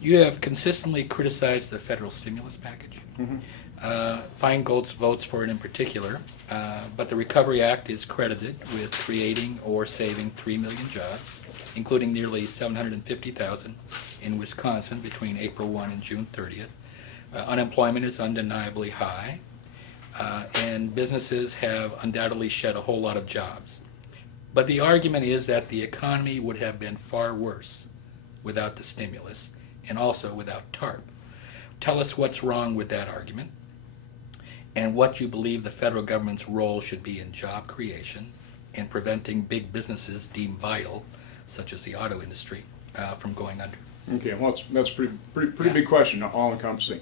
You have consistently criticized the federal stimulus package. Feingold's votes for it in particular, but the Recovery Act is credited with creating or saving 3 million jobs, including nearly 750,000 in Wisconsin between April 1 and June 30th. Unemployment is undeniably high, and businesses have undoubtedly shed a whole lot of jobs. But the argument is that the economy would have been far worse without the stimulus and also without TARP. Tell us what's wrong with that argument and what you believe the federal government's role should be in job creation and preventing big businesses deemed vital, such as the auto industry, from going under. Okay, well, that's a pretty big question, all encompassing.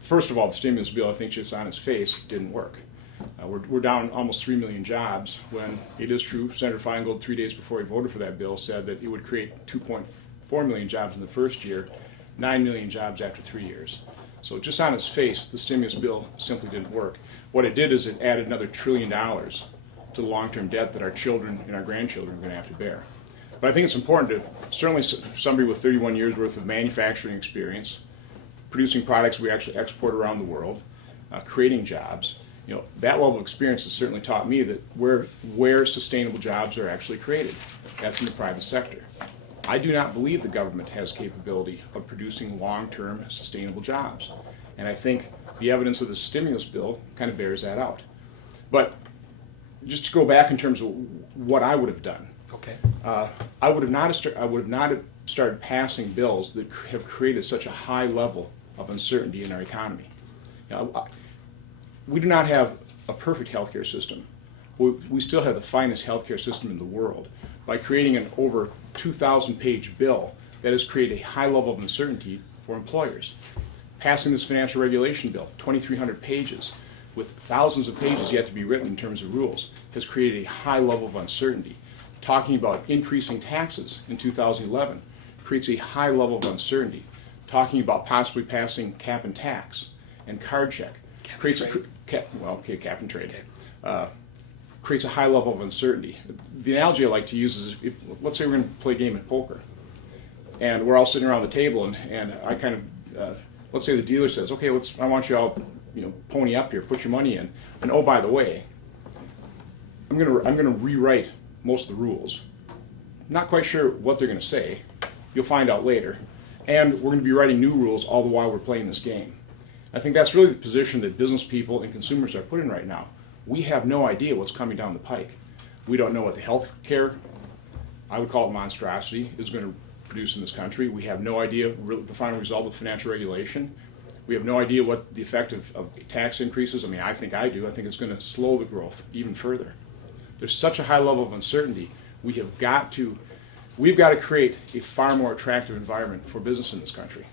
First of all, the stimulus bill, I think just on its face, didn't work. We're down almost 3 million jobs when it is true, Senator Feingold, 3 days before he voted for that bill, said that it would create 2.4 million jobs in the first year, 9 million jobs after 3 years. So just on its face, the stimulus bill simply didn't work. What it did is it added another $1 trillion to the long-term debt that our children and our grandchildren are going to have to bear. But I think it's important to, certainly somebody with 31 years worth of manufacturing experience, producing products we actually export around the world, creating jobs, that level of experience has certainly taught me that where sustainable jobs are actually created, that's in the private sector. I do not believe the government has capability of producing long-term sustainable jobs. And I think the evidence of the stimulus bill kind of bears that out. But just to go back in terms of what I would have done, Okay. I would have not started passing bills that have created such a high level of uncertainty in our economy. We do not have a perfect healthcare system. We still have the finest healthcare system in the world. By creating an over 2,000-page bill that has created a high level of uncertainty for employers. Passing this financial regulation bill, 2,300 pages, with thousands of pages yet to be written in terms of rules, has created a high level of uncertainty. Talking about increasing taxes in 2011 creates a high level of uncertainty. Talking about possibly passing cap and tax and card check creates cap and trade. Okay. Creates a high level of uncertainty. The analogy I like to use is if let's say we're going to play a game of poker, and we're all sitting around the table, and I kind of let's say the dealer says, okay, I want you all pony up here, put your money in, and oh, by the way, I'm going to rewrite most of the rules. Not quite sure what they're going to say. You'll find out later. And we're going to be writing new rules all the while we're playing this game. I think that's really the position that business people and consumers are put in right now. We have no idea what's coming down the pike. We don't know what the health care, I would call it monstrosity, is going to produce in this country. We have no idea the final result of financial regulation. We have no idea what the effect of tax increases. I mean, I think I do. I think it's going to slow the growth even further. There's such a high level of uncertainty. We've got to create a far more attractive environment for business in this country.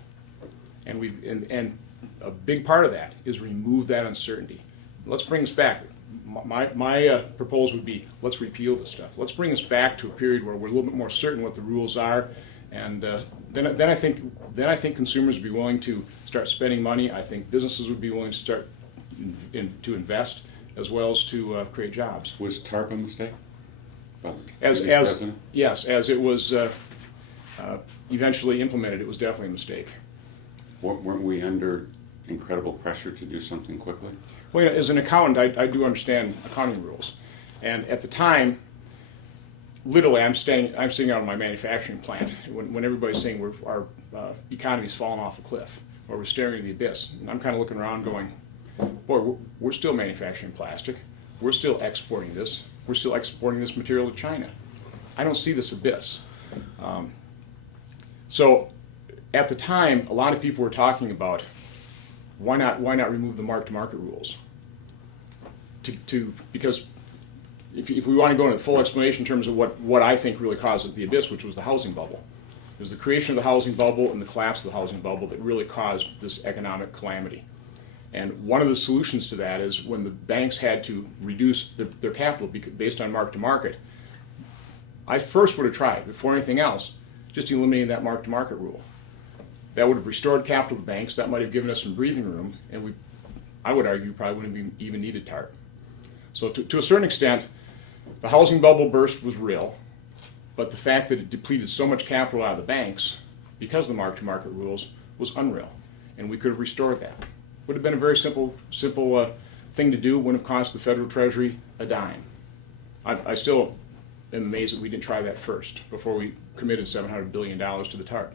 And a big part of that is remove that uncertainty. Let's bring us back. My proposal would be, let's repeal this stuff. Let's bring us back to a period where we're a little bit more certain what the rules are, and then I think consumers would be willing to start spending money. I think businesses would be willing to start to invest as well as to create jobs. Was TARP a mistake? As it was eventually implemented, it was definitely a mistake. Weren't we under incredible pressure to do something quickly? Well, as an accountant, I do understand accounting rules, and at the time, literally, I'm sitting out on my manufacturing plant when everybody's saying our economy's fallen off a cliff, or we're staring at the abyss, and I'm kind of looking around, going, boy, we're still manufacturing plastic, we're still exporting this, material to China. I don't see this abyss. So, at the time, a lot of people were talking about why not remove the mark-to-market rules? Because if we want to go into the full explanation in terms of what I think really caused the abyss, which was the housing bubble. It was the creation of the housing bubble and the collapse of the housing bubble that really caused this economic calamity. And one of the solutions to that is when the banks had to reduce their capital based on mark-to-market, I first would have tried, before anything else, just eliminating that mark-to-market rule. That would have restored capital to the banks. That might have given us some breathing room, and I would argue, probably wouldn't have even needed TARP. So to a certain extent, the housing bubble burst was real, but the fact that it depleted so much capital out of the banks because the mark-to-market rules was unreal, and we could have restored that. Would have been a very simple thing to do. Wouldn't have cost the federal treasury a dime. I still am amazed that we didn't try that first before we committed $700 billion to the TARP.